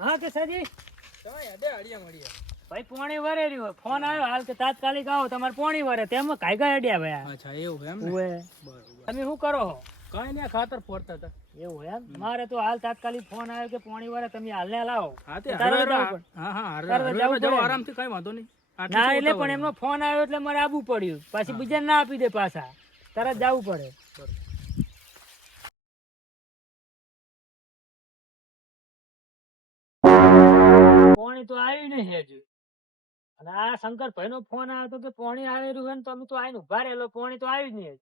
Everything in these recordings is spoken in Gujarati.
હા કે સજી તમે હેડે હડિયા મળીએ ભાઈ પોણી વરે રહ્યો ફોન આવ્યો હાલ કે તાત્કાલિક આવો તમારે પોણી વરે તેમ કાયગા અડ્યા ભાઈ અચ્છા એવું એમ ને ઓએ બરોબર તમે શું કરો છો કઈ ને ખાતર ફોડતા હતા એવું એમ મારે તો હાલ તાત્કાલિક ફોન આવ્યો કે પોણી વરે તમે હાલ ને લાવો હા તે તારે હરવે જવું પડે. હા હા તારે હરવે જવું જાવ પડે. આરામથી કઈ વાંધો નહીં આટલું ના શું એટલે ઉતાવળ પણ એમ? એમનો ફોન આવ્યો એટલે મારે આવવું પડ્યું પાછી બીજા ના આપી દે પાછા તરત જવું પડે બરોબર. પોણી તો આવ્યું નહીં હજુ અને આ શંકરભાઈ નો ફોન આવ્યો હતો કે પોણી આવેલું હોય ને તો અમે તો આવીને ઉભા રહેલો પોણી તો આવ્યું જ નહીં હજુ.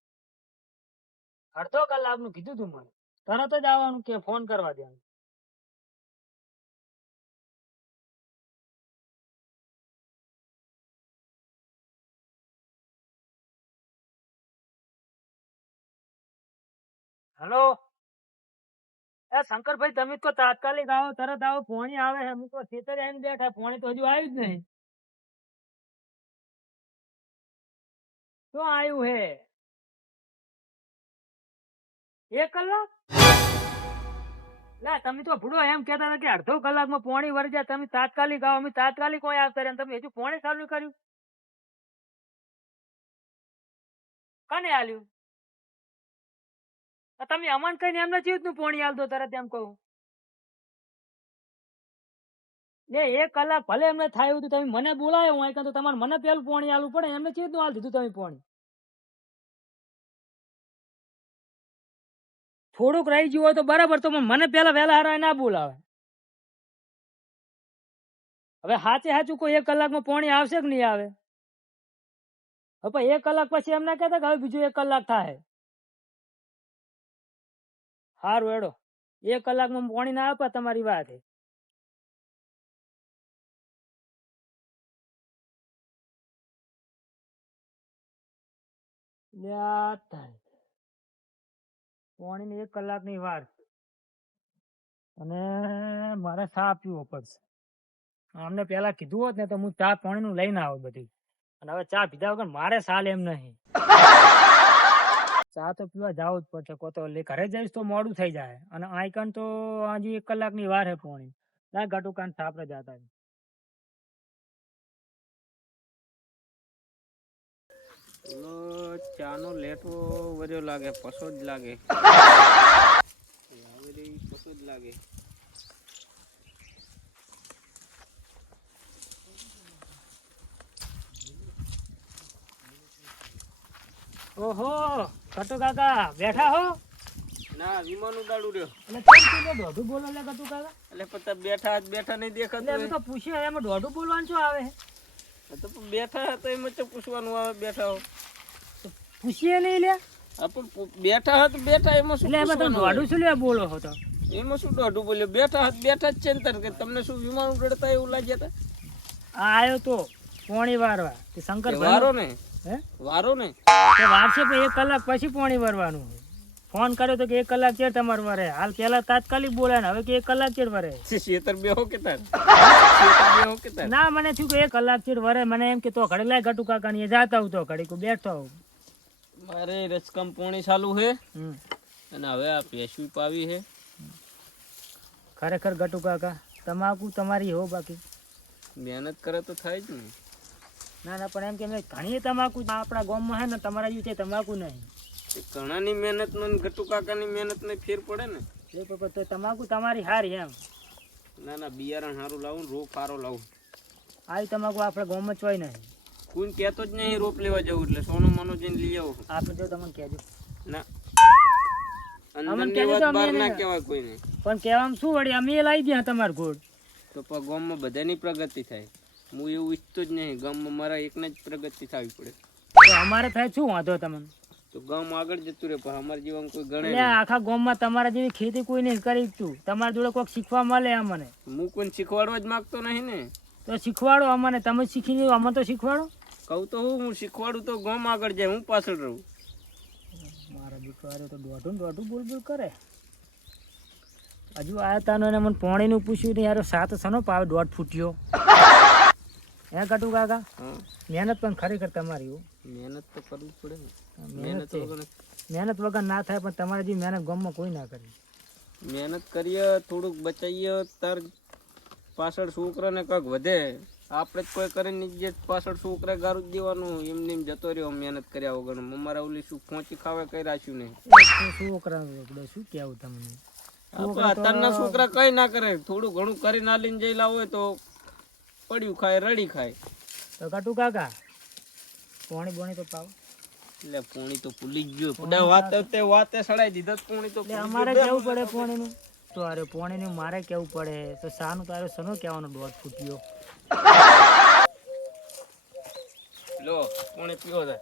અડધો કલાક નું કીધું તું મને તરત જ આવવાનું કે ફોન કરવા દે હેલો એ શંકરભાઈ તમે તો તાત્કાલિક આવો તરત આવો પોણી આવે છે હું તો ખેતરે આવીને બેઠા પોણી તો હજુ આવ્યું જ નહીં શું આવ્યું હે 1 કલાક લા તમે તો ભૂડો એમ કહેતા હતા કે અડધો કલાકમાં પોણી વળી જાય તમે તાત્કાલિક આવો અમે તાત્કાલિક કોઈ આવતા રહ્યા તમે હજુ પોણી ચાલુ કર્યું કને આલ્યું તમે અમન કહીને એમને ચીજ નું પોણી આલ દો તરત એમ કહું ને 1 કલાક ભલે એમને થાય એવું તમે મને બોલાયો હોય તો તમારે મને પેલું પોણી આલવું પડે એમને ચીજ નું આલ દીધું તમે પોણી થોડુંક રહી ગયું હોય તો બરાબર તો મને પેલા વહેલા હારા ના બોલાવે હવે સાચે સાચું કોઈ 1 કલાકમાં પોણી આવશે કે નહીં આવે હવે 1 કલાક પછી એમ ના કહેતા કે હવે બીજું 1 કલાક થાય સારું હેડો 1 કલાકમાં પોણી ના આપે તમારી વાત છે પોણી ની 1 કલાક ની વાર અને મારે ચા પીવો પડશે અમને પેલા કીધું હોત ને તો હું ચા પાણી નું લઈને આવું બધું અને હવે ચા પીધા વગર મારે સાલ એમ નહીં ચા તો પીવા જવું જ પડશે કો તો ઘરે જઈશ તો મોડું થઈ જાય અને આઈકન તો હજી 1 કલાક ની વાર હે પોણી ના ઘટુ કાન સાપડે જતા ચા નો લેટો વર્યો લાગે પસો જ લાગે પસો જ લાગે ઓહો કટુ કાકા બેઠા હો ના વિમાન ઉડાડું રહ્યો એટલે કેમ દોઢું બોલો લે કટુ કાકા એટલે પતા બેઠા નહીં એટલે અમે દેખાતું તો પૂછ્યું એમાં દોઢું બોલવાનું શું આવે તો બેઠા હતા એમાં તો પૂછવાનું આવે બેઠા હો પૂછીએ નહીં લે બેઠા હતા બેઠા એમાં શું એટલે એમાં તમે દોઢું શું લે બોલો છો તો એમાં શું દોઢું બોલ્યો બેઠા જ છે ને તાર કે તમને શું વિમાન ઉડતા એવું લાગ્યા હતા આ આવ્યો તો પોણી વારવા તે શંકર વારો ને હે વારો ને તે વારસે પણ 1 કલાક પછી પોણી વરવાનું ફોન કર્યો તો કે 1 કલાક ચેડ તમારે વરે હાલ પેલા તાત્કાલિક બોલાય ને હવે કે 1 કલાક ચેડ વરે શેતર બેહો કે તાર ના મને થયું કે 1 કલાક ચેડ વરે મને એમ કે તો ઘડી લાય ઘટુ કાકા ની જાતા હું તો ઘડી કો બેઠો હું મારે રસકમ પોણી ચાલુ છે અને હવે આ પેશવી પાવી છે ખરેખર ઘટુ કાકા તમાકુ તમારી હો બાકી મહેનત કરે તો થાય જ ને ના ના પણ એમ કે મેં ઘણી તમાકુ આપણા ગામમાં હે ને તમારા યુ તમાકુ નહીં ઘણાની મહેનત ને ગટુ કાકાની મહેનત ને ફેર પડે ને તો તમાકુ તમારી હારી એમ ના ના બિયારણ સારું લાવું ને રોપ સારો લાવું આવી તમાકુ આપણે ગામમાં ચોય નહીં કોઈ કહેતો જ નહીં રોપ લેવા જવું એટલે સોનું મનો જઈને લઈ આવો આપણે જો તમને કહેજો ના અમને કહેજો તો બહાર અમે ના કહેવાય કોઈને પણ કહેવામાં શું વળી અમે લાવી દે તમાર ગોળ તો ગામમાં બધાની પ્રગતિ થાય હું એવું ઈચ્છતો જ નહીં ગામમાં મારા એકના જ પ્રગતિ થવી પડે તો અમારે થાય શું વાંધો તમને તો ગામ આગળ જતું રહે પણ અમારા જીવન કોઈ ગણે એટલે આખા ગામમાં તમારા જેવી ખેતી કોઈ નહીં કરી તું તમારા જોડે કોઈક શીખવા મળે અમને હું કોઈને શીખવાડવા જ માંગતો નહીં ને તો શીખવાડો અમને તમે શીખી લો અમને તો શીખવાડો કહું તો હું શીખવાડું તો ગામ આગળ જાય હું પાછળ રહું મારા દીકરો તો દોઢું બોલ કરે હજુ આયા તા ને મને પાણીનું પૂછ્યું નહીં યાર સાત સનો પાવ 1.5 ફૂટ્યો હે કટુ કાકા મહેનત પણ ખરેખર તમારી હો મહેનત તો કરવી પડે ને મહેનત વગર ના થાય પણ તમારી જે મહેનત ગામમાં કોઈ ના કરે મહેનત કરીએ થોડુંક બચાવીએ તાર પાછળ છોકરાને કંઈક વધે, આપણે જ કોઈ કરીને જે પાછળ છોકરા ગારું જ દેવાનું, એમને એમ જતો રહ્યો મહેનત કર્યા વગર. અમારા ઓલી શું ખોંચી ખાવે કઈ રાખ્યું નહીં. છોકરા શું કેવું તમને? અત્યારના છોકરા કઈ ના કરે, થોડું ઘણું કરીને આલીને જઈલા હોય તો પડ્યું ખાય, રડી ખાય. તો કટુ કાકા પોણી બોણી તો પાવ. એટલે પોણી તો ભૂલી જ ગયો. બધા વાતે સડાઈ દીધા પોણી તો. અમારે કેવું પડે પોણીનું? તો અરે પોણીનું મારે કેવું પડે તો સાનું તારે સનો કહેવાનો દોઢ ફૂટ્યો. લો પોણી પીવો છે.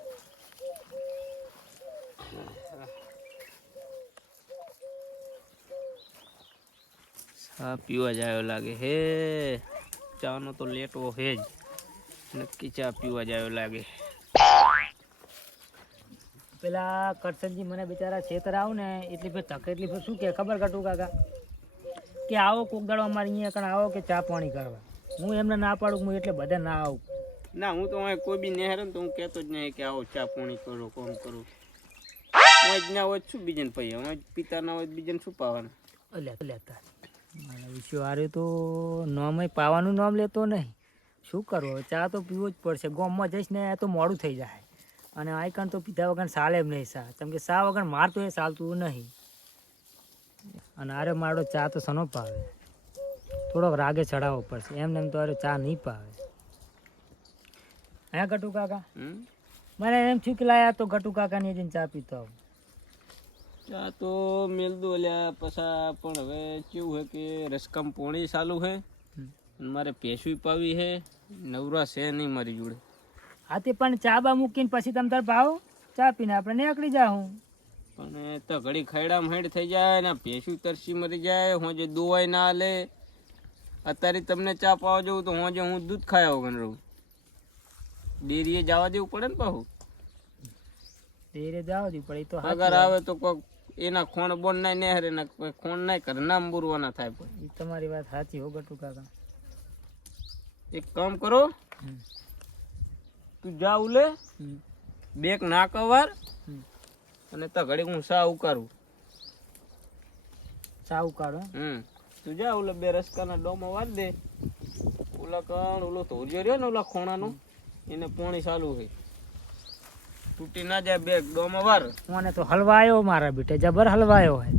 ચા પીવા જાય લાગે હે. ચા નો તો લેટવો હે જ, નક્કી ચા પીવા જાય લાગે. પેલા કરશનજી મને બિચારા છેતર આવ ને એટલી ફેર તકલીફ શું કે ખબર કટુ કાકા કે આવો કોક દાડો અમારે અહીંયા કણ આવો કે ચા પાણી કરવા. હું એમને ના પાડું, હું એટલે બધા ના આવું. ના હું તો કોઈ બી નેહરે ને તો હું કહેતો જ નહીં કે આવો ચા પાણી કરો, કોમ કરો. હું જ ના હોય શું બીજાને પૈ, હું પિતા ના હોય બીજાને શું પાવાના. લેતા મારા વિષયો હારે તો નોમ પાવાનું નામ લેતો નહીં. શું કરવું હવે, ચા તો પીવો જ પડશે. ગામમાં જઈશ ને તો મોડું થઈ જાય, અને આઈકણ તો પીધા વગર ચાલે એમ નહીં સા. કેમ કે સા વગર માર તો એ ચાલતું નહીં. અને આરે મારો ચા તો સનો પાવે, થોડોક રાગે ચડાવવો પડશે. એમને એમ તો અરે ચા નહીં પાવે. હે ગટુ કાકા? મને એમ થયું કે લાયા તો ગટુ કાકાની જઈને ચા પીતો આવું. ચા તો મેલ દો લ્યા પછા, પણ હવે કેવું હે કે રસકમ પોણી ચાલુ હે, મારે ભેંસું પાવી હે, નવરા છે નહીં મારી જોડે. હા તે પણ ચા બા મૂકીને પછી તમે તાર ભાવ ચા પીને આપણે નીકળી જાઉં. પણ તો ઘડી ખૈડામાં હેડ થઈ જાય ને ભેંસું તરસી મરી જાય. હું જે દોવાઈ ના લે. અત્યારે તમને ચા પાવા જવું તો હું દૂધ ખાયા વગર રહું. ડેરીએ જવા દેવું પડે ને પાછું. ડેરીએ જવા દેવું પડે તો અગર આવે તો કોઈક એના ખોણ બોન ના નેહરે ના ખોણ ના ઘરના બોરવાના થાય. પણ એ તમારી વાત સાચી હો ગટુ કાકા. એક કામ કરો, તું જા ઉલે બેક ના કવાર અને તો ઘડી હું સા ઉકારું. ચા ઉકાળો? તું જા ઓલા બે રસકાના ડોમો વાર દે. ઓલા કણ ઓલો ધોરિયો રહ્યો ને ઓલા ખોણાનો, એને પોણી ચાલુ છે. તૂટી ના જાય, બે ડોમો વાર. મને તો હલવાયો મારા બેટે, જબર હલવાયો હે.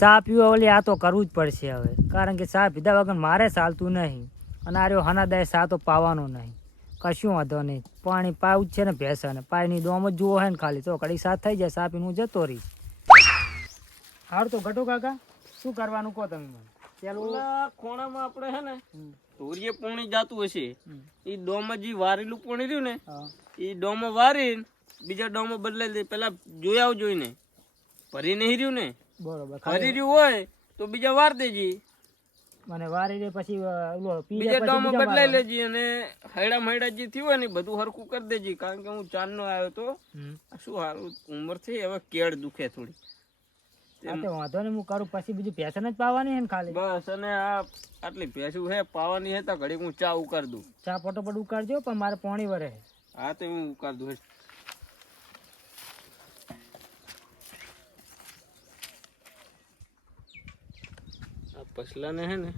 ચા પીવા ઓલી આ તો કરવું જ પડશે હવે, કારણ કે ચા પીધા વગર મારે ચાલતું નહીં. અને આ રહ્યો હનાદાય ચા તો પાવાનો નહીં. કશું વાંધો નહીં, પાણી પાવું જ છે ને ભેંસાને. પાણીની દોમ જ જુઓ હે ને ખાલી, તો કડી સાથ થઈ જાય ચા પીને હું જતો રહીશ. હારું તો ગટુ કાકા શું કરવાનું કહો તમે મને. પેલા ખોણામાં આપણે હે ને ધોરીએ પોણી જાતું હશે, એ ડોમાં જે વારેલું પોણી રહ્યું ને એ ડોમો વારીને બીજા ડોમો બદલાઈ દે. પેલા જોયા જોઈને ભરી નહીં રહ્યું ને, બરોબર ભરી રહ્યું હોય તો બીજા વાર દેજી. મને વારી દે પછી બીજા ડોમો બદલાઈ લેજી અને હૈડા જે થયું હોય ને બધું હરખું કરી દેજી. કારણ કે હું ચાંદ નો આવ્યો તો શું હારું ઉંમર થઈ, હવે કેળ દુખે થોડી. વાંધો નહીં, હું કરું પછી બીજું ભેંસન જ પાવાની હે ને ખાલી બસ. અને આ આટલી ભેંસું હે પાવાની હે તો ઘડી હું ચા ઉકાર દઉં. ચા ફટોફટ ઉકાળજો, પણ મારે પાણી વરે. હા તો હું ઉકાર દઉં. આ પસલાને હે ને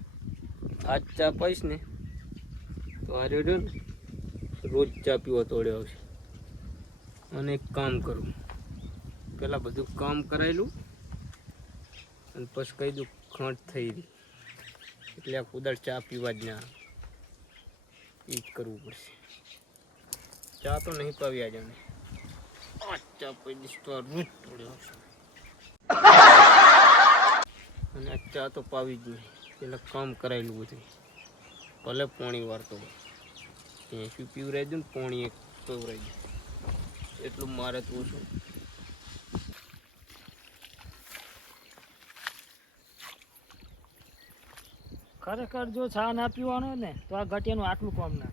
આજ ચા પાઈશ ને તો આ રેડ્યો ને રોજ ચા પીવા તોડ્યો આવશે. અને એક કામ કરું, પેલા બધું કામ કરાયેલું અને પછી કહી દઉં ખંડ થઈ રહી, એટલે આ કુદાળ ચા પીવા જ ના, એ જ કરવું પડશે. ચા તો નહીં પાવી આજે ને આ ચા પી દઈશ તો રોજ તોડ્યો આવશે. અને આ ચા તો પાવી જ નહીં, પેલા કામ કરાયેલું બધું. ભલે પોણી વારતો ભેંસું પીવરાઈ દઉં ને પોણી એક પીવરાઈ દઉં, એટલું મારે તો ઓછું. ખરેખર જો ચા ના પીવાનો ને તો આ ગટિયાનું આટલું કામ ના.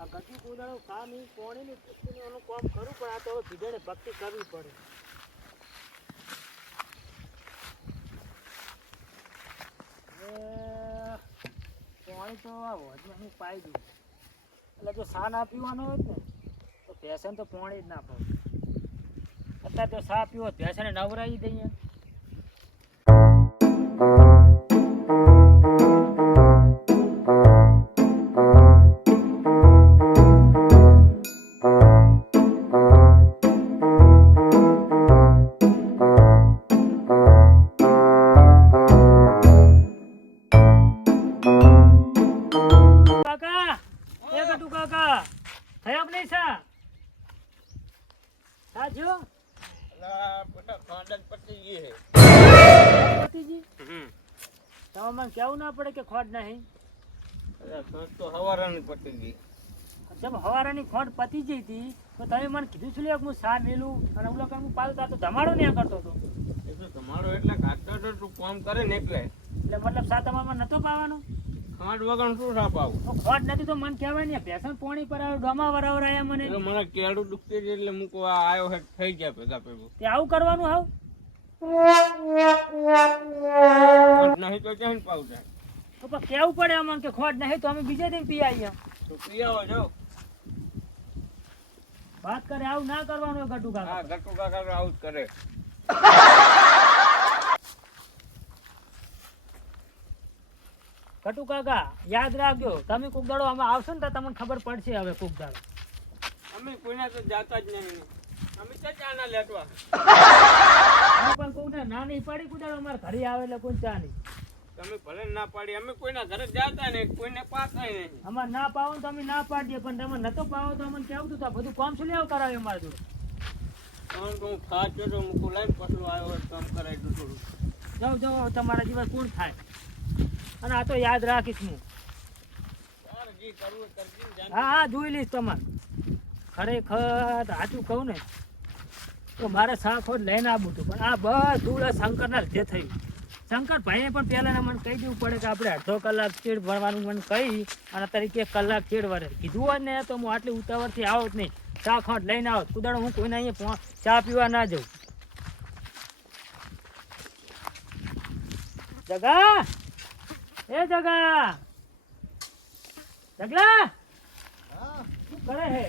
આ ગટિયું કોદાળો ચા નહીં પાણી નહીં પૂછતું એનું કામ કરું, પણ આ તો હવે ભીડે ભક્તિ કરવી પડે. પાણી તો આ વધમાં હું પાઈ દઉં. એટલે જો ચા ના પીવાનો હોય ને તો ભેંસને તો પાણી જ ના પાવું. અત્યારે તો ચા પીવો ભેંસને નવરાવી દઈએ. થયો કે નહીં સા હા જો પતિજી તમે મને કેવું ના પડે કે ખોટ નહીં તો હવારાની પટી ગઈ. જબ હવારાની ખોટ પતી જઈ હતી તો તમે મને કીધું છું લે કે હું સા મેલું અને ઓલો કામ હું પાડું તો ધમાડો નહીં કરતો હતો એ તો તમારો એટલે કાઢતો તો તું કામ કરે ને એટલે મતલબ સા તમારમાં નતો પાવાનો ખાંડ વગર શું સાપ આવું તો ખોટ નથી તો મને કહેવાય ને ભેસણ પોણી પર આવ્યો ડોમા વરાવર આયા મને એટલે મને કેળું દુખતી હતી એટલે મૂકો આવ્યો હે થઈ ગયા ભેગા ભેગું તે આવું કરવાનું હાવ નહીં તો ક્યાં પાવ જાય તો પણ કેવું પડે અમને કે ખોટ નહીં તો અમે બીજે દિન પી આવીએ તો પીયાવો જાઓ. વાત કરે આવું ના કરવાનું હોય ગટુ કાકા હા ગટુ કાકા તો આવું જ કરે. ગટુ કાકા યાદ રાખજો તમે કોક દાડો આમાં આવશો ને તો તમને ખબર પડશે હવે કોક દાડો અમે કોઈના તો જાતા જ નહીં. અમે તો ચા ના લેટવા. અમે પણ કોઈને ના નહીં પાડી કોક દાડો અમારે ઘરે આવે એટલે કોઈ ચા નહીં તમે ભલે ના પાડી અમે કોઈના ઘરે જાતા નહીં કોઈને પાતાય નહીં. અમારે ના પાવો ને તો અમે ના પાડીએ પણ તમે નતો પાવો તો અમને કેવું હતું બધું કામ શું લેવું કરાવે અમારે જોડે કારણ કે હું ખાતો તો મૂકું લાઈન પસલું આવ્યો હોય કામ કરાવી દઉં થોડું. જાઓ જાઓ તમારા જીવન પૂર્ણ થાય અને આ તો યાદ રાખીશ હું તારે જે કરવું હોય કરજે ને જાન. હા હા જોઈ લઈશ તમારે ખરેખર સાચું કહું ને તો મારે સાખોટ લઈને આવવું હતું પણ આ બધું શંકરના લીધે થયું શંકર ભાઈને પણ પહેલાં મને કહી દેવું પડે કે આપણે અડધો કલાક ચેડ ભરવાનું મને કહી અને તરીકે કલાક ચેડ ભરે કીધું હોય ને તો હું આટલી ઉતાવળથી આવો જ નહીં સાખોટ લઈને આવો કુદાડો હું કોઈને અહીંયા ચા પીવા ના જાઉં જગા એ જગા જગલા શું કરે હે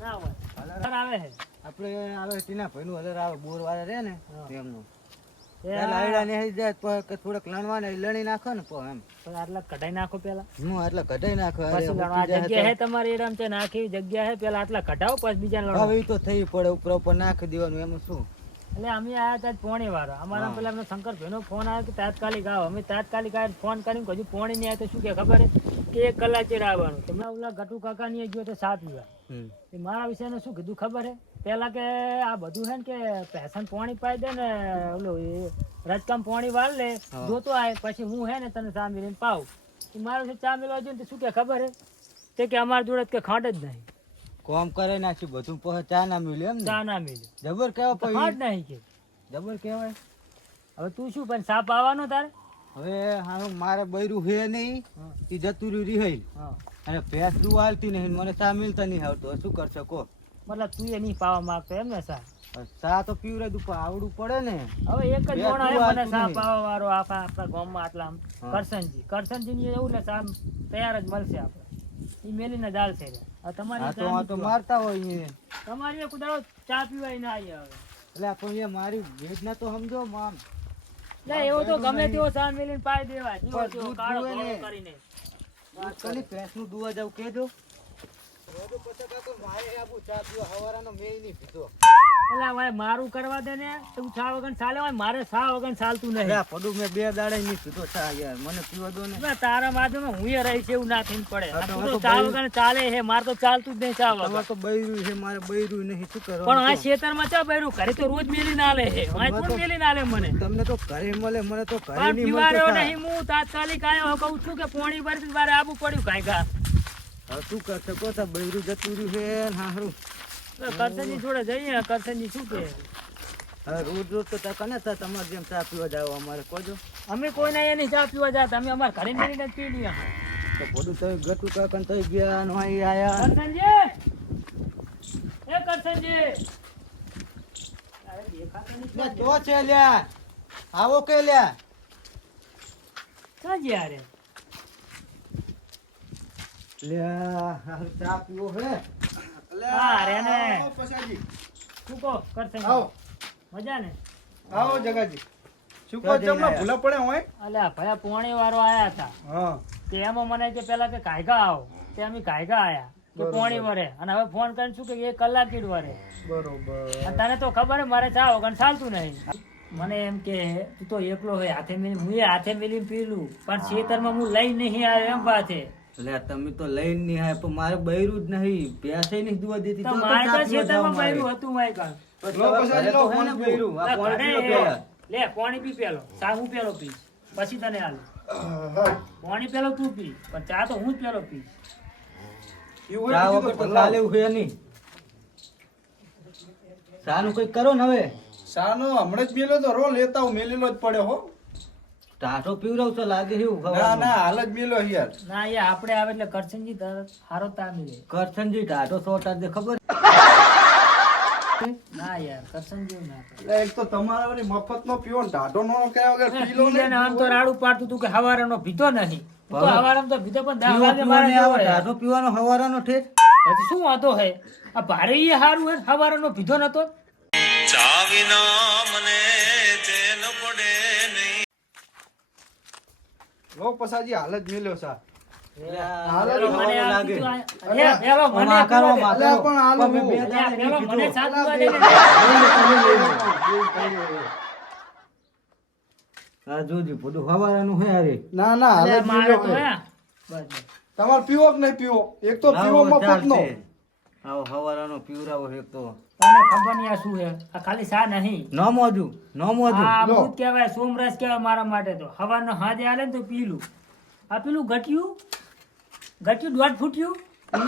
ના હોય ઘર આવે હે આપણે આવે ટીના ભાઈનું હલર આવે બોર વાળા રે ને એમનું એ લાયડા ને જાય તો કે થોડક લણવા ને લણી નાખો ને એમ પણ આટલા કઢાઈ નાખો પેલા હું એટલે કઢાઈ નાખો પછી લણવા જગ્યા હે તમારી એરમ છે નાખી જગ્યા હે પેલા આટલા કઢાવો પછી બીજા લણો હવે ઈ તો થઈ પડે ઉપર ઉપર નાખી દેવાનું એમાં શું એટલે અમે આયા હતા પોણી વાળો અમારા પેલા અમને શંકર ભાઈનો ફોન આવ્યો કે તાત્કાલિક આવો અમે તાત્કાલિક આવે ફોન કરીને હજુ પોણી નહીં આવે તો શું કે ખબર કે 1 કલાક ચેડ આવવાનું તમે ઓલા ગટુ કાકા ની ગયો તો 7 પીવા એ મારા વિશે શું કીધું ખબર હે પેલા કે આ બધું હે ને કે પેસન પોણી પાઈ દે ને ઓલો એ રજકામ પોણી વાળ લે જોતો આવે પછી હું હે ને તને ચા મેલીને પાવ મારા વિશે ચા મેળવા જોઈએ તો શું કે ખબર હે તે કે અમારા જોડે કે ખાંડ જ નહીં કોમ કરે નાખ્યું બધું પછી ચા ના મળ્યું એમ ને ચા ના મેલ્યું જબર કેવો ખાંડ પછી નહીં કે જબર કેવાય હવે તું શું પણ સાપ આવવાનો તારે હવે હારું મારે બૈરું હે નહીં એ જતું રહ્યું રિહાઈ હા અને ભેંસ દુ હાલતી નહીં મને ચા મિલતા નહીં આવતો શું કરશે કો મતલબ તું એ નહીં પાવા માંગતો એમ ને સા ચા તો પીવરે દુપા આવડું પડે ને હવે એક જ બે જણ આવે તું મને આવતું સા નહીં. પાવા વાળો આપણા ગામમાં આટલા આમ હા. કરશનજી ની એવું ને સા તૈયાર જ મળશે આપણે એ મેલીને દાલ છે હવે આ તમારી તો આ તો મારતા હોય ને તમારી એક ઉદાહરણ ચા પીવાય ના આવી હવે એટલે પણ એ મારી વેદના તો સમજો મામ ના એવો તો ગમે તેવો ચા મેલીને પાઈ દેવા જેવો પણ તેવો દૂધ કાળો પીવે ને. ધોળો કરીને કની ભેંસનું દુવા જાવ કેજો રોજો પછી કાકો મારે આબુ ચા પીવા હવારાનો મેય નહીં પીધો અલા ભાઈ મારું કરવા દે ને તું ચા વગર ચાલે હોય મારે ચા વગર ચાલતું નહીં અરે પડું મેં 2 દાડા નહીં પીધો ચા યાર મને પીવા દો ને ના, તારા માધ્યમમાં હું એ રહી છે એવું ના થઈને પડે હા, આ તો તું હવે તો તો ચા ભાઈ- વગર ચાલે હે મારે તો ચાલતું જ નહીં ચા વગર તમારે તો બૈરું છે મારે બૈરું નહીં શું પણ આ કરવાનું ખેતરમાં ચા ભર્યું ઘરે તો રોજ મેલી ના લે હે આ કોણ મેલી ના લે મને તમને તો ઘરે મળે મને તો ઘરે પણ નહીં પીવાડ્યો મળતો ચા. નહીં હું તાત્કાલિક આવ્યો કહું છું કે પોણી ભરી મારે આબુ પડ્યું કાંઈ ઘા હવે શું કરશે કો તા બૈરું જતું રહ્યું છે ને હારું કરશનજી જોડે જઈએ કરશનજી શું કે હવે રોજ રોજ તો તા કને તા તમારે જેમ ચા પીવા જાવ અમારે કોજો અમે કોઈને એની ચા પીવા જાત અમે અમારે ઘરે મેલીને જ પી લઈએ તો બધું તો ગટુ કાકન તો ગયા ને અહીં આયા કરશનજી એ કરશનજી અરે દેખાતો નહીં લે જો છે લ્યા આવો કે લ્યા ક્યાં ગયા રે લ્યા હારું ચા પીવો હે હા રે ને પછાજી શું કહો કરશનજી આવો મજા ને આવો જગાજી શું ક્યાં કહો તમને જઈને ભૂલા પડે હોય અલ્યા ભયા પોણી વાળો આયા હતા હા તે એમાં મને કે પેલા કે કાયગા આવો તે અમે કાયગા આયા કે બરોબર. પોણી વરે અને હવે ફોન કરીને શું કે 1 કલાક જ વરે બરોબર અને તને તો ખબર હે મારે ચા વગર ચાલતું નહીં મને એમ કે તું તો એકલો હોય હાથે મેલી હું હાથે મેલી પીલું પણ ખેતરમાં હું લઈ નહીં આવ્યો એમ વાત છે લે તમે તો લઈને નહીં આયા પણ મારે બૈરું જ નહીં પૈસે નહીં દુવા દેતી તો તો મારે તો ચા પીવા ખેતરમાં જાવ મારે. બૈરું હતું વાય કાં. પછી લો, હવે પછી ઘરે લો, તો હે ને પાણી બૈરું. આ આ પાણી ઘરે પીવો પહેલા. લે પાણી પી પેલો ચા હું પેલો પીશ પછી તને હાલું. પાણી પેલો તું પી પણ ચા તો હું જ પેલો પીશ. એવું ચા હોય વગર તો બીજું ચાલે એવું છે નહીં. ચાનું કંઈક કરો ને હવે. સાનો હમણાં જ મેલ્યો તો રો લેતા હું મેલેલો જ પડ્યો હો. ટાઢો પીવડાવ તો લાગે છે એવું ના ખવાનું. ના હાલ જ મેલ્યો છે યાર. ના એ આપણે આવે એટલે કરશનજી તરત હારો તા મિલે. કરશનજી ટાઢો સોટા દે ખબર ના યાર કરશનજી ના કરે. એટલે એક તો તમારા વળી મફતનો પીવો ને ઢાઢો નો કર્યા વગર પી લો પી લે ને આમ તો રાડું પાડતું તું કે હવારાનો પીધો નહીં. હું તો હવે હવારામાં તો પીધો પણ 10 પીવો વાગે પીવો મારે ને જવું આવો હે. ટાઢો પીવાનો હવારાનો ઠેઠ. પછી શું વાંધો હે આ ભારે ઈ હારું હે હવારાનો પીધો નતો. લો પસાજી હાલ જ મેલ્યો સા. હાલ જ પેલો મને હવારો આપી લાગે. તું આ- અરે પેલો મને માકારો પીવા દે. માકારો. પણ આલુ પણ મેં બે અરે દાડે પેલો નહીં મને પીધો. સાથ પીવા દે ને. આ જોજી બધું હવારાનું હે અરે. ના ના હાલ અરે જ મારે મેલ્યો તો હે. હે. બસ, બસ. તમારે પીવો કે નહીં પીવો? એક તો પીવો આવો મફતનો. ચાલશે. આવો હવારાનો પીવરાવો એક તો તને ખબર નહીં આ શું હે આ ખાલી સા નહીં ન મોજું ન મોજું. આ લો. અમૃત કહેવાય સોમરસ કહેવાય મારા માટે તો હવારનો હાજે આલે ને તો પીલું આ પેલું ઘટ્યું દોઢ ફૂટ્યું એ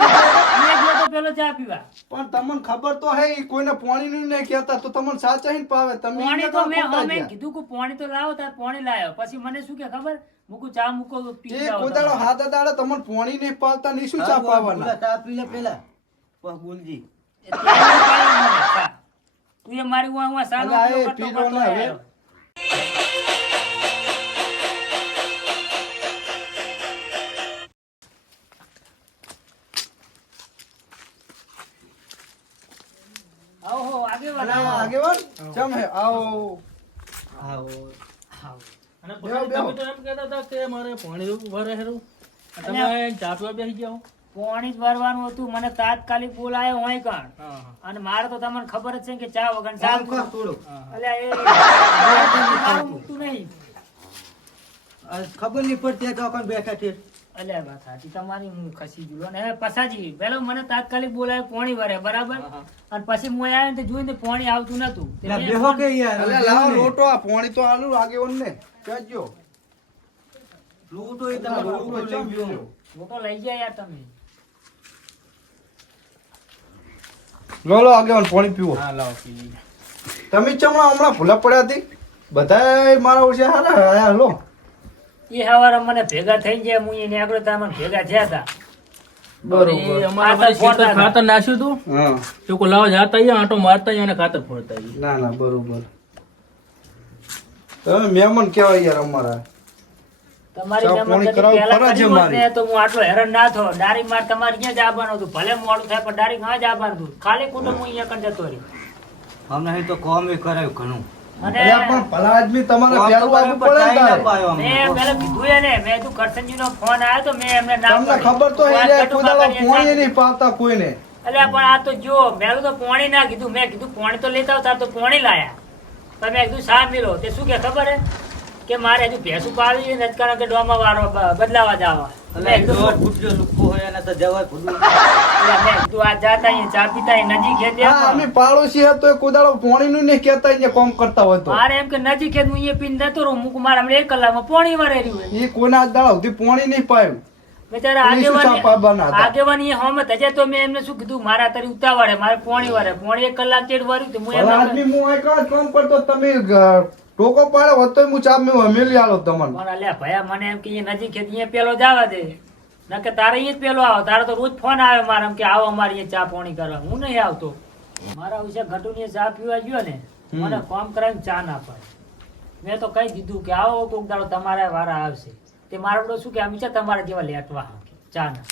ગયો તો પેલો ચા પીવા પણ તમને ખબર તો હે ઈ કોઈને પાણીનું નહીં કહેતા તો તમને સાચા હિન પાવે તમે પાણી એને તો કાં મેં ખોટા અમે ગયા? કીધું કે પાણી તો લાવો તાર પાણી લાવ્યો પછી મને શું કે ખબર મૂકું ચા મૂકો પી એ જાઓ કોદાળો તમે. હાથ દાડે તમને પાણી નહીં પાવતા નહીં શું ચા હારું, પાવાના? પેલા ચા પી લે પેલા. પછી બોલજી. એ તે નહીં પાડ્યું મને ચા. તું એ મારી ઉવા સાનો અલા, એ ઉપયોગ કરતો પી લો કરતો ને હવે. આવ્યો. આવો હો, આગેવાન, અલા, આવો. આગેવાન ચમ હે આવો આવો. અને બેહો, પછી બેહો. તમે તો એમ કહેતા હતા કે મારે પાણી ભરે હેરું તમે ચા પીવા બેસી જાઓ. પાણી જ ભરવાનું હતું મને તાત્કાલિક બોલાયો હોય કાણ હા અને મારે તો તમને ખબર જ છે કે ચા વગર ચા આમ ખા થોડું. અલ્યા એ મારું મૂકતું નહીં. આ ખબર નહીં પડતી આ ચોકન બેઠા છે. અલ્યા વાત સાચી તમારી હું ખસી ગયો ને હવે પસાજી પેલો મને તાત્કાલિક બોલાયો પાણી ભરે બરાબર અને પછી હું આવ્યો ને તો જોઈને તો પાણી આવતું નતું તે લા, મેં બેહો ફોન- કે યાર. અલા લાવો લોટો આ પાણી તો આલુ આગેવાન ને કહેજો લૂંટો એ તમારે લૂંટો લઈ ગયો. મોટો લઈ ગયા યાર તમે લો લો આગેવાન પાણી પીવો હા લાવો પી લઈએ. તમે ચમણા હમણાં ભૂલા પડ્યા હતી બધાય મારા ઓછે હારા આયા લો એ હવારે મને ભેગા થઈ ગયા હું એને આગળ મને ભેગા થયા હતા એ અમારા ખાતર ખેતર ફોડતા ખાતર નાખ્યું હતું હા તો કોઈ લાવા જાતા આયા આંટો મારતા આયા અને ખાતર ફોડતા આયા. ના ના બરોબર તમે મહેમાન કહેવાય યાર અમારા તમારી ચા જેમ પાણી કદી કરાવવું પહેલા ફરજ છે કર્યું હોત મારી. ને તો હું આટલો હેરાન ના થયો ડાયરેક્ટ મારે તમારે અહીંયા જ આવવાનું હતું ભલે મોડું થાય પણ ડાયરેક્ટ હા જ આવવાનું હતું ખાલી કુટુંબ હું અહીંયા કણ જતો રહ્યો અમને અહીં તો કોમ એ કરાયું ઘણું. અને અલ્યા પણ ભલા આદમી તમારે કોમ તો પહેલું તમે આવવું પડે ને બતાવી ના તારે. પાયો અમને. મેં પેલા કીધું એને મેં કીધું કરશનજીનો ફોન આવ્યો તો મેં એમને ના તમને પાડી. ખબર તો તું આ એ કટુંબા કોદાળો કરીને પોણી ના નહીં પાવતા કોઈને અલ્યા પણ આ તો જો મેં તો પોણી ના કીધું મેં કીધું પોણી તો લેતા આવતા તો પોણી લાયા તમે કીધું શા મિલો તે શું કે ખબર હે કે મારે હજુ ભેંસું પાવી છે ને જ કારણ કે ડોમા વાળો બદલાવા જવા અલા, મેં એ કીધું દોઢ ફૂટ જો લુખ્ખો હોય એને તો જવાય ભૂલું. અલ્યા મેં કીધું આ જાતા અહીંયા ચા પીતા અહીંયા નજીક હે તે હા અમે પાડોશી હે તો એ કોદાળો પોણીનું નહીં કહેતા અહીંયા કોમ કરતા હોય તો મારે એમ કે નજીક હે તો હું અહીંયા પીને જતો રહું મૂકું મારે હમણાં 1 કલાકમાં પોણી વારે રહ્યું હે. એ કોઈના દાડા સુધી પોણી નહીં પાયું બેચારા એ શું ચા પાવાના હતા? આગેવાની હોમત હજે તો મેં એમને શું કીધું મારા તારી ઉતાવળે મારે પોણી વારે પોણી 1 કલાક ચેડ વાર્યું તો હું ભલા એમ આદમી હું આ કાં કામ કરતો તમે ટોકો પાડ્યો હોત તોય હું ચા મેલી આલો તમને પણ અલ્યા ભયા મને એમ કે અહીંયા નજીક છે તો અહીંયા પેલો જવા દે નકે તારે અહીંયા જ પેલો આવો તારે તો રોજ ફોન આવે મારે એમ કે આવો અમારે અહીંયા ચા પાણી કરવા હું નહીં આવતો મારા વિશે ઘટુની ચા પીવા ગયો ને મને ફોન કરાવીને ચા ના પાડે મેં તો કહી દીધું કે આવો કોક દાડો તમારા વારા આવશે તે મારા બધો શું કે અમે છે તમારા જેવા લેટવા ચા ના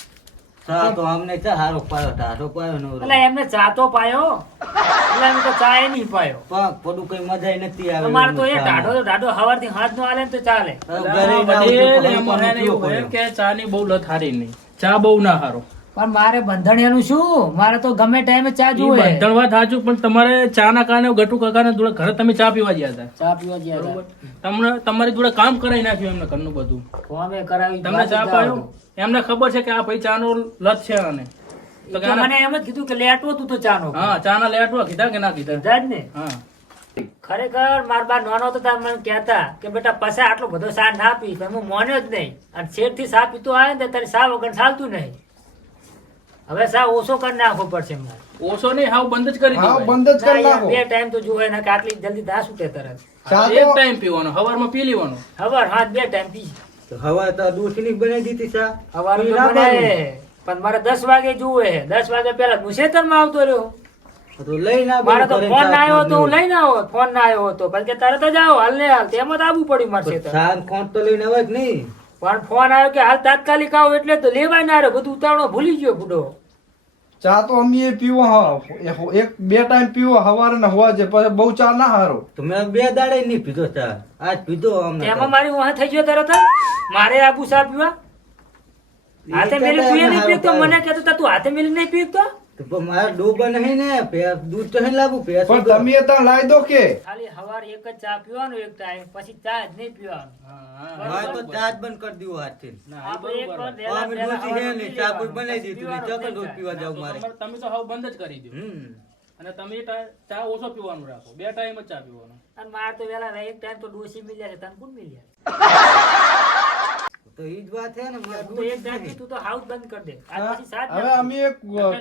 ચા તો અમને ચા હારો પાયો ટાઢો પાયો નવરો. એટલે એમને ચા તો પાયો એટલે એમ તો ચા એ નહીં પાયો પગ પડું કઈ મજા નથી આવે અમારે તો એ ચામાં. ઢાઢો હવારથી હાથ નો હાલે ને તો ચાલે હવે ઘરે ના પટેલ આવતું એમાં પણ એને એવું પીવો એમ કે ચાની બહુ લત હારી નહીં ચા બહુ ના હારો પણ મારે બંધણિયાનું શું મારે તો ગમે ટાઈમે ચા ઈ જોઈએ બંધણ વાત સાચું પણ તમારે ચા ના કારણે ગટુ કાકાના જોડે ઘરે તમે ચા પીવા ગયા હતા ચા પીવા ગયા બરોબર તમને તમારી જોડે કામ કરાવી નાખ્યું એમને ઘરનું બધું ફોમે કરાવી તમને ચા પાયો એમને ખબર છે કે આ ભાઈ ચાનો લત છે આને એ તો મને એમ જ કીધું કે લેટવો તું તો ચાનો હા ચાના લેટવા કીધા કે ના કીધા કીધા જ ને હા ખરેખર માર બા નાનો હતો ત્યારે મને કહેતા કે બેટા પછા આટલો બધો સા ના પી પણ હું મોન્યો જ નહીં અને શેરથી સા પીતો આવે ને તારી સા વગર ચાલતું નહીં હવે સા ઓછો કરી નાખવો પડશે મારે ઓછો નહીં હાવ બંધ જ કરી હા દેવાય. બંધ જ કરી ના યાર, નાખો બે ટાઈમ તો જુએ ને કે આટલી જલ્દી દા છૂટે તરત ચા એક તો ટાઈમ પીવાનો હવારમાં પી લેવાનો હવાર હાથ બે ટાઈમ પી તો હવા તો દૂધની બનાવી દીધી ચા હવાર પી ના બનાવે પણ મારે 10 વાગે જુએ 10 વાગે પહેલા હું ખેતરમાં આવતો રહ્યો પાડું. તો લઈ ના મારે તો ઘરે ફોન ચા ના આવ્યો તો હું પીધી. લઈને આવ્યો ફોન ના આવ્યો હતો પણ કે તરત જ આવો હાલ ને હાલ તેમાં જ આવવું પડ્યું મારે ખેતર ચા ને ખોંટ તો લઈને આવે કે નહીં પણ ફોન આવ્યો કે હાલ તાત્કાલિક આવો એટલે તો લેવાય ના રહ્યો બધું ઉતાવળો ભૂલી ગયો બુડો ચા તો અમે પીવો એક બે ટાઈમ પીવો હવારે ને હોજે પછી બહુ ચા ના હારો તો મેં 2 દાડે નહીં પીધો ચા આજ પીધો અમને તેમાં મારી વાહ થઈ ગયો તરત જ. મારે આબુ સા પીવા હાથે મેલી તું એ નહીં પીતો મને કહેતો તા તું હાથે મેલી નહીં પીતો તો પણ મારા ડોબા નહીં ને દૂધ તો નહીં લાવું ભેંસ પણ દૂધ. તમે ત્યાં લાવી દો કે ખાલી હવાર એક જ ચા પીવાનો એક ટાઈમ પછી ચા જ નહીં પીવાનો હા તો ચા જ બંધ કરી દીધું આજથી. ના, એ આપણે એક બરોબર. વાર વહેલા અમે વહેલા ડોસી છે હવારમાં ને, પી ચા કોઈ લેવાનું. બનાવી દીધું ને, પીવાનું ચોકન નહીં રોજ પીવા જાવ મારે. તમે તો હાવ બંધ જ કરી દો હમ. અને તમે ચા ઓછો પીવાનું રાખો 2 ટાઈમ જ ચા પીવાનો અને મારે તો વહેલા એક ટાઈમ તો ડોસી મિલ્યા છે તને કોણ મિલ્યા તો ઈ જ વાત છે ને મારે હું તો એક ટાઈમ થી તું તો હાઉસ બંધ કરી દે આજ પછી સાત હવે અમે એક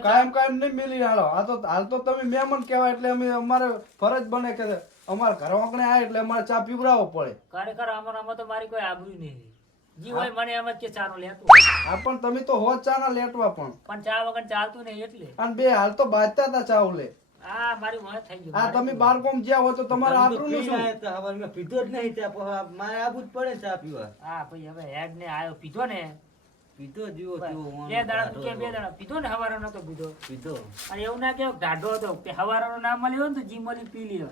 કાયમ નહીં મિલી હાલો આ તો હાલ તો તમે મહેમાન કહેવાય એટલે અમે અમારે ફરજ બને કે અમારા ઘર આંગણે આવે એટલે અમારે ચા પીવડાવવો પડે ખરેખર આમાં તો મારી કોઈ આબરૂ નહીં જી હોય મને એમ જ કે ચાનો લેતું આ પણ તમે તો હોજ ચા ના લેટવા પણ ચા વગર ચાલતું નહીં એટલે અને બે હાલ તો બાજતા હતા ચા ઉલે આ મારી વાહ થઈ ગયું આ તમે બાર કોમ જ્યાં હોય તો તમારે તમે તો આબરૂ નું પીને શું આયા તા, હવે મેં પીધો જ નહીં ચા પણ મારે આવું જ પડે ચા પીવા હા ભાઈ હવે હેડ ને આયો પીધો ને પીધો જીવો જીવો બે દાડા તું કે બે દાડા પીધો ને હવારનો નતો પીધો પીધો અને એવું ના કેવું ઢાઢો હતો કે હવારનો ના મળ્યો ને તો જી મળી પી લ્યો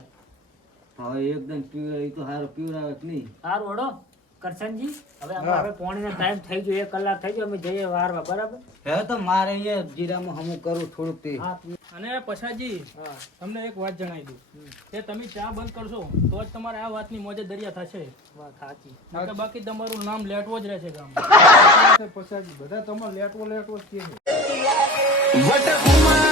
હવે એકદમ પીવે ઈ તો હારું પીવડાવે જ નહીં સારું હડો કરશનજી હવે અમારે પોણીનો ટાઈમ થઈ ગયો 1 કલાક થઈ ગયો અમે જઈએ વારવા બરાબર હવે તો મારે અહીંયા જીરામાં હમું કરું થોડુંક તે હા અને પછાજી હા તમને એક વાત જણાવી દઉં કે તમે ચા બંધ કરશો તો જ તમારે આ વાતની મોજે દરિયા થશે વાત સાચી નહીંતર બાકી તમારું નામ લેટવો જ રહેશે ગામમાં પછી બધા તમારે લેટવો જ કે છે. વટ ઉમા